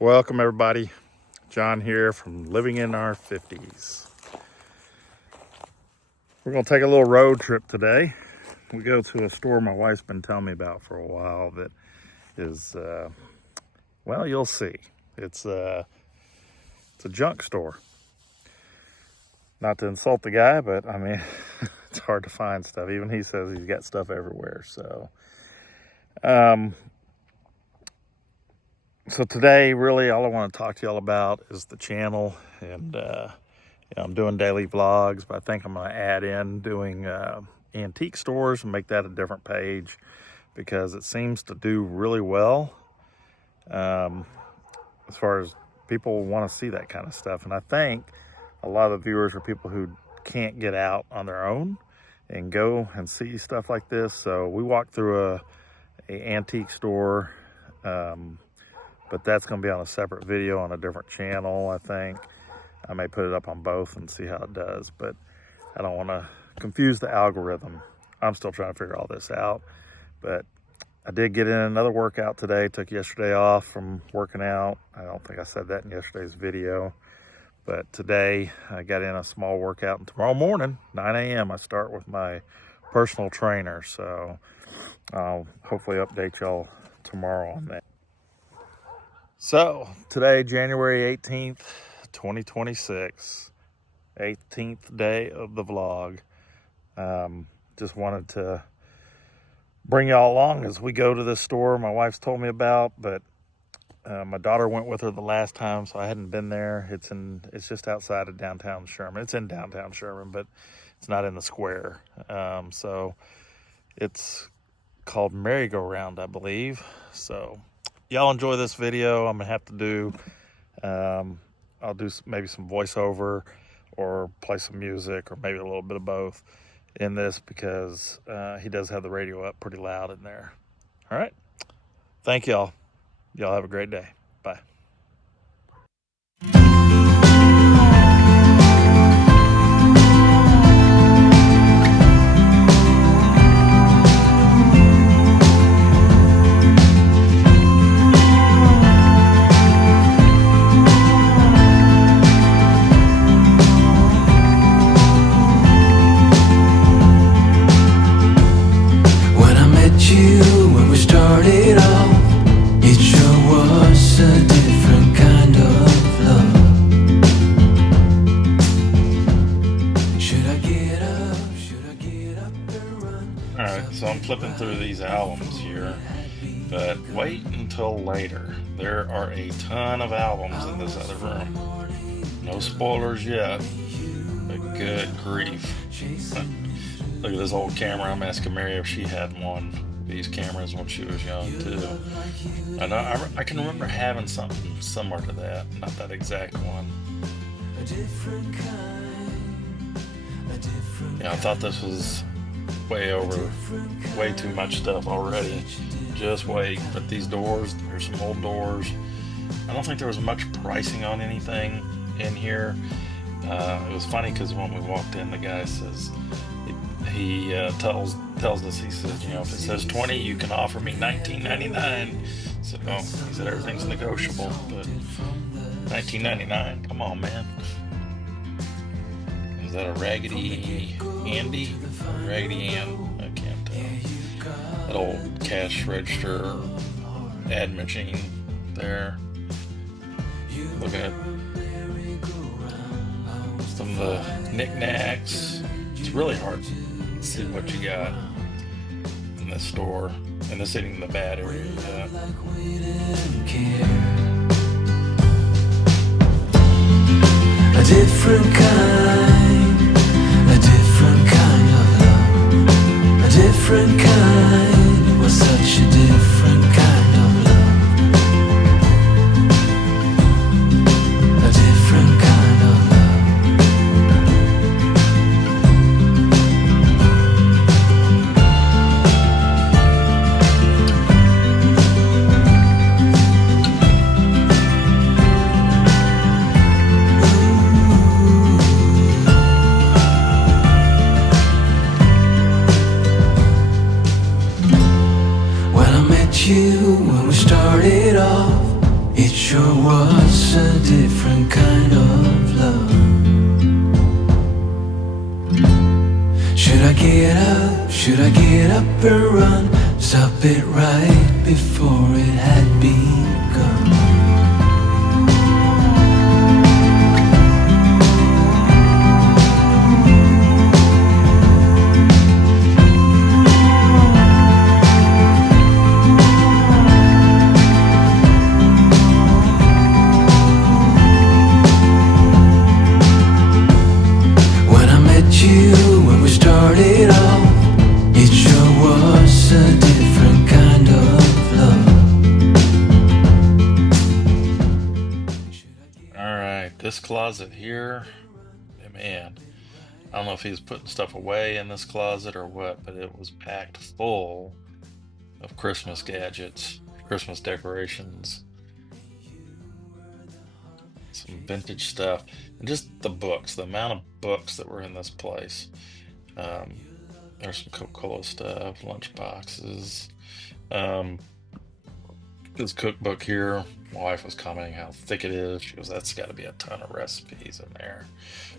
Welcome everybody. John here from Living in Our 50s. We're going to take a little road trip today. We go to a store my wife's been telling me about for a while that is, well, you'll see. It's a junk store. Not to insult the guy, but I mean, it's hard to find stuff. Even he says he's got stuff everywhere. So today, really, all I want to talk to y'all about is the channel, and I'm doing daily vlogs, but I think I'm going to add in doing antique stores and make that a different page because it seems to do really well as far as people want to see that kind of stuff. And I think a lot of the viewers are people who can't get out on their own and go and see stuff like this. So we walked through a antique store. But that's going to be on a separate video on a different channel, I think. I may put it up on both and see how it does, but I don't want to confuse the algorithm. I'm still trying to figure all this out, but I did get in another workout today. Took yesterday off from working out. I don't think I said that in yesterday's video, but today I got in a small workout, and tomorrow morning, 9 a.m., I start with my personal trainer, so I'll hopefully update y'all tomorrow on that. So today, January 18th, 2026, 18th day of the vlog. Just wanted to bring y'all along as we go to this store my wife's told me about, but my daughter went with her the last time, so I hadn't been there. It's just outside of downtown Sherman. It's in downtown Sherman, but it's not in the square. So it's called Go Round, I believe. So y'all enjoy this video. I'm gonna have to do I'll do maybe some voiceover or play some music or maybe a little bit of both in this because he does have the radio up pretty loud in there. All right, thank y'all. Y'all have a great day. Bye. So I'm flipping through these albums here, but wait until later. There are a ton of albums in this other room. No spoilers yet, but good grief. Look at this old camera. I'm asking Mary if she had one of these cameras when she was young too. I know I can remember having something similar to that, not that exact one. Yeah, I thought this was way too much stuff already. Just wait. But these doors, there's some old doors. I don't think there was much pricing on anything in here. It was funny because when we walked in, the guy says he tells us, he says, if it says 20, you can offer me $19.99. So he said everything's negotiable, but $19.99, come on, man. Is that a Raggedy Andy? Raggedy Ann? I can't tell. That old cash register ad machine there. Look at some of the knicks. It's really hard to see what you got in this store. And this isn't the bad area yet. A different kind of love, a different kind, it was such a different kind of love, a different kind of love. Ooh. It sure was a different kind of love. Should I get up? Should I get up and run? Stop it right before it had begun. When I met you, when we started off, it sure was a different kind of love. All right, this closet here, man, I don't know if he was putting stuff away in this closet or what, but it was packed full of Christmas gadgets, Christmas decorations, some vintage stuff, and just the books, the amount of books that were in this place. Um, there's some Coca-Cola stuff, lunch boxes. Um, this cookbook here, my wife was commenting how thick it is. She goes, that's got to be a ton of recipes in there.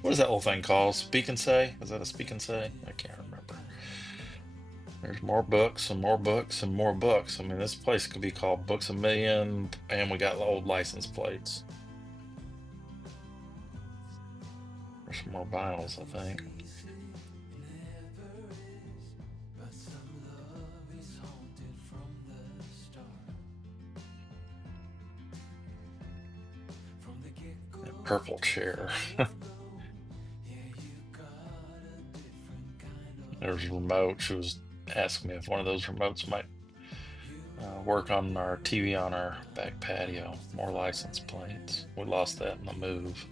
What is that little thing called? Speak and Say? Is that a Speak and Say? I can't remember. There's more books and more books and more books. I mean, this place could be called Books a Million, and we got old license plates. There's some more vinyls, I think. That purple chair. There's a remote. She was asking me if one of those remotes might work on our TV on our back patio. More license plates. We lost that in the move.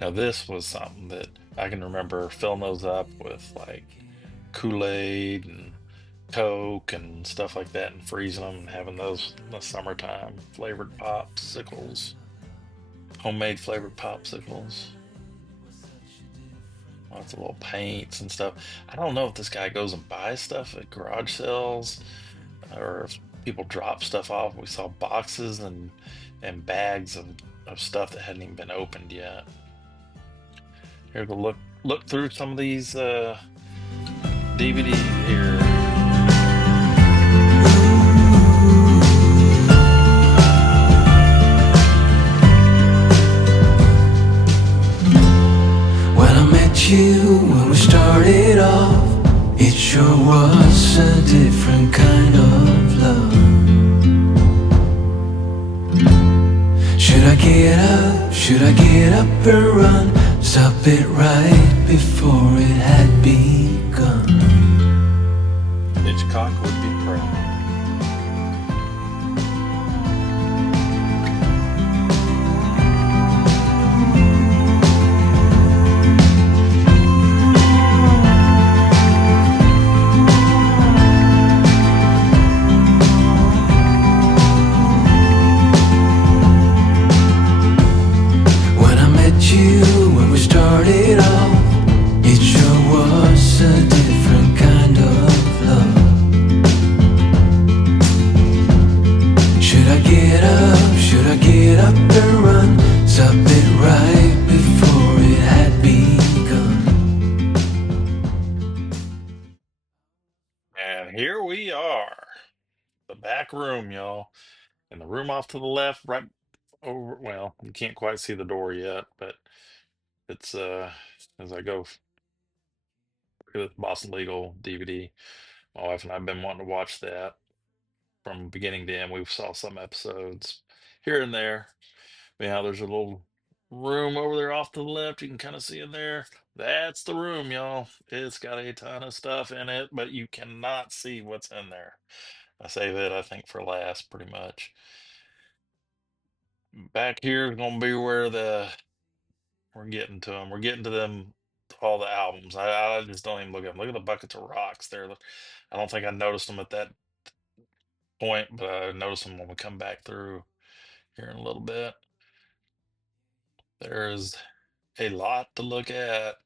Now, this was something that I can remember filling those up with like Kool-Aid and Coke and stuff like that and freezing them and having those in the summertime. Flavored popsicles, homemade flavored popsicles. Lots of little paints and stuff. I don't know if this guy goes and buys stuff at garage sales or if people drop stuff off. We saw boxes and bags of stuff that hadn't even been opened yet. Here to look through some of these DVDs here. When I met you, when we started off, it sure was a different kind of love. Should I get up? Should I get up and run? Stop it right before it had begun. Hitchcock would be proud. When I met you, when we started off, it sure was a different kind of love. Should I get up? Should I get up and run? Stop it right before it had begun. And here we are, the back room, y'all. And the room off to the left, right over, well, you can't quite see the door yet, but it's as I go look at this Boston Legal DVD. My wife and I have been wanting to watch that from beginning to end. We saw some episodes here and there. But yeah, there's a little room over there off to the left. You can kind of see in there. That's the room, y'all. It's got a ton of stuff in it, but you cannot see what's in there. I save it, I think, for last, pretty much. Back here is gonna be where we're getting to them. We're getting to them, all the albums. I just don't even look at them. Look at the buckets of rocks there. I don't think I noticed them at that point, but I noticed them when we come back through here in a little bit. There's a lot to look at.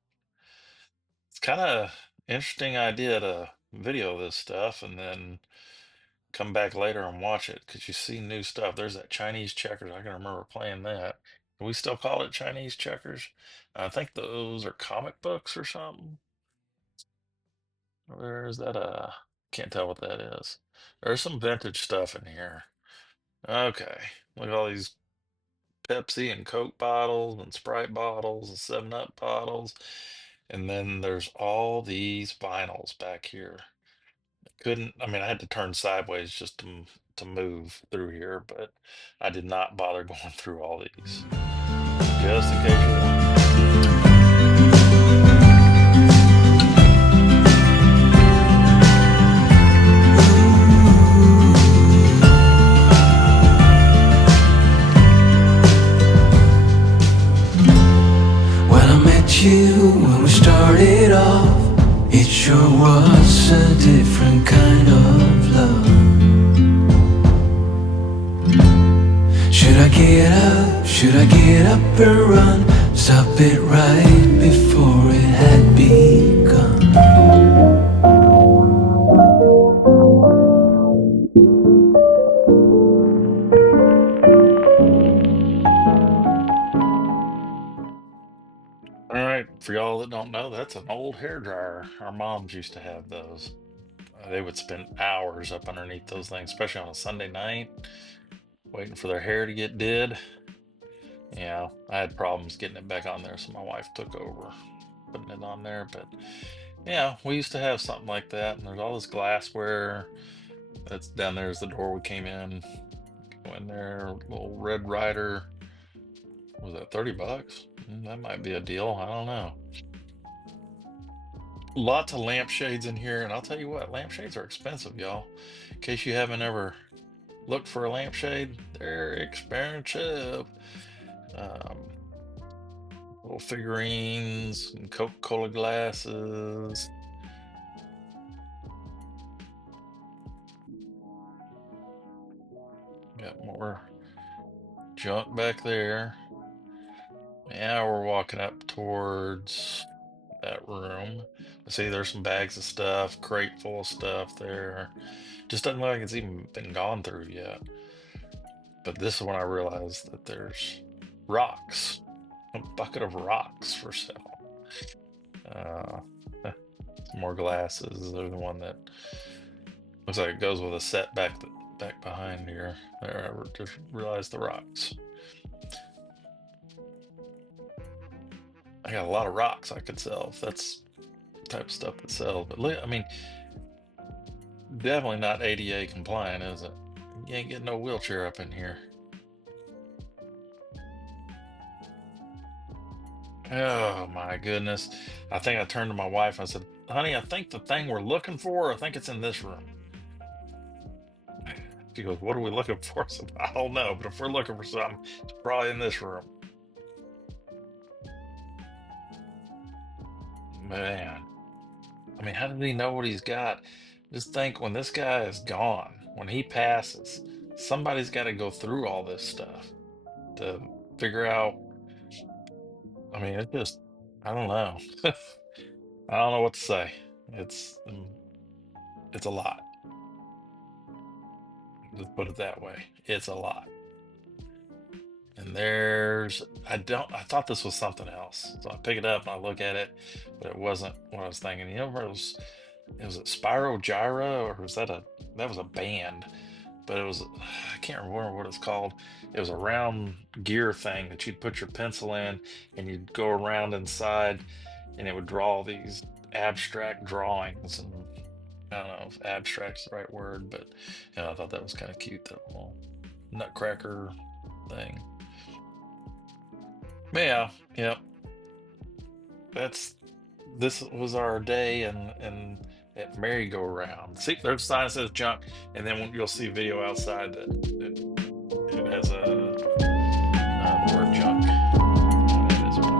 It's kind of interesting idea to video this stuff and then come back later and watch it because you see new stuff. There's that Chinese checkers. I can remember playing that. Do we still call it Chinese checkers? I think those are comic books or something. Where is that? Can't tell what that is. There's some vintage stuff in here. Okay, look at all these Pepsi and Coke bottles and Sprite bottles and 7-Up bottles. And then there's all these vinyls back here. I mean, I had to turn sideways just to move through here, but I did not bother going through all these. Just in case you want. When I met you, when we started off, it sure was a different kind of love. Should I get up? Should I get up and run? Stop it right before it had begun. All right, for y'all that don't know, that's an old hair dryer. Our moms used to have those. They would spend hours up underneath those things, especially on a Sunday night, waiting for their hair to get did. Yeah, I had problems getting it back on there, so my wife took over putting it on there. But yeah, we used to have something like that, and there's all this glassware. That's down there is the door we came in. Go in there, little Red Ryder. Was that $30? That might be a deal. I don't know. Lots of lampshades in here, and I'll tell you what, lampshades are expensive, y'all. In case you haven't ever looked for a lampshade, they're expensive. Um, Little figurines and Coca-Cola glasses. Got more junk back there. Now we're walking up towards that room. See, there's some bags of stuff, crate full of stuff there. Just doesn't look like it's even been gone through yet. But this is when I realized that there's rocks, a bucket of rocks for sale. Uh, some more glasses. There's the one that looks like it goes with a set back behind here. There, I just realized the rocks. I got a lot of rocks I could sell if that's the type of stuff that sells. But look, I mean, definitely not ADA compliant, is it? You ain't getting no wheelchair up in here. Oh my goodness. I think I turned to my wife and I said, honey, I think the thing we're looking for, I think it's in this room. She goes, what are we looking for? I said, I don't know, but if we're looking for something, it's probably in this room. Man, I mean, how does he know what he's got? Just think when this guy is gone, when he passes, somebody's got to go through all this stuff to figure out. I mean, it just, I don't know. I don't know what to say. It's a lot. Let's put it that way. It's a lot. And I thought this was something else. So I pick it up and I look at it, but it wasn't what I was thinking. You know, it was a Spyro Gyra, or that was a band, but I can't remember what it's called. It was a round gear thing that you'd put your pencil in and you'd go around inside and it would draw these abstract drawings. And I don't know if abstract's the right word, but I thought that was kind of cute, that little nutcracker thing. But yeah, yep. This was our day and at merry-go-round. See, there's a sign that says junk, and then you'll see video outside that it has the word junk on it as well.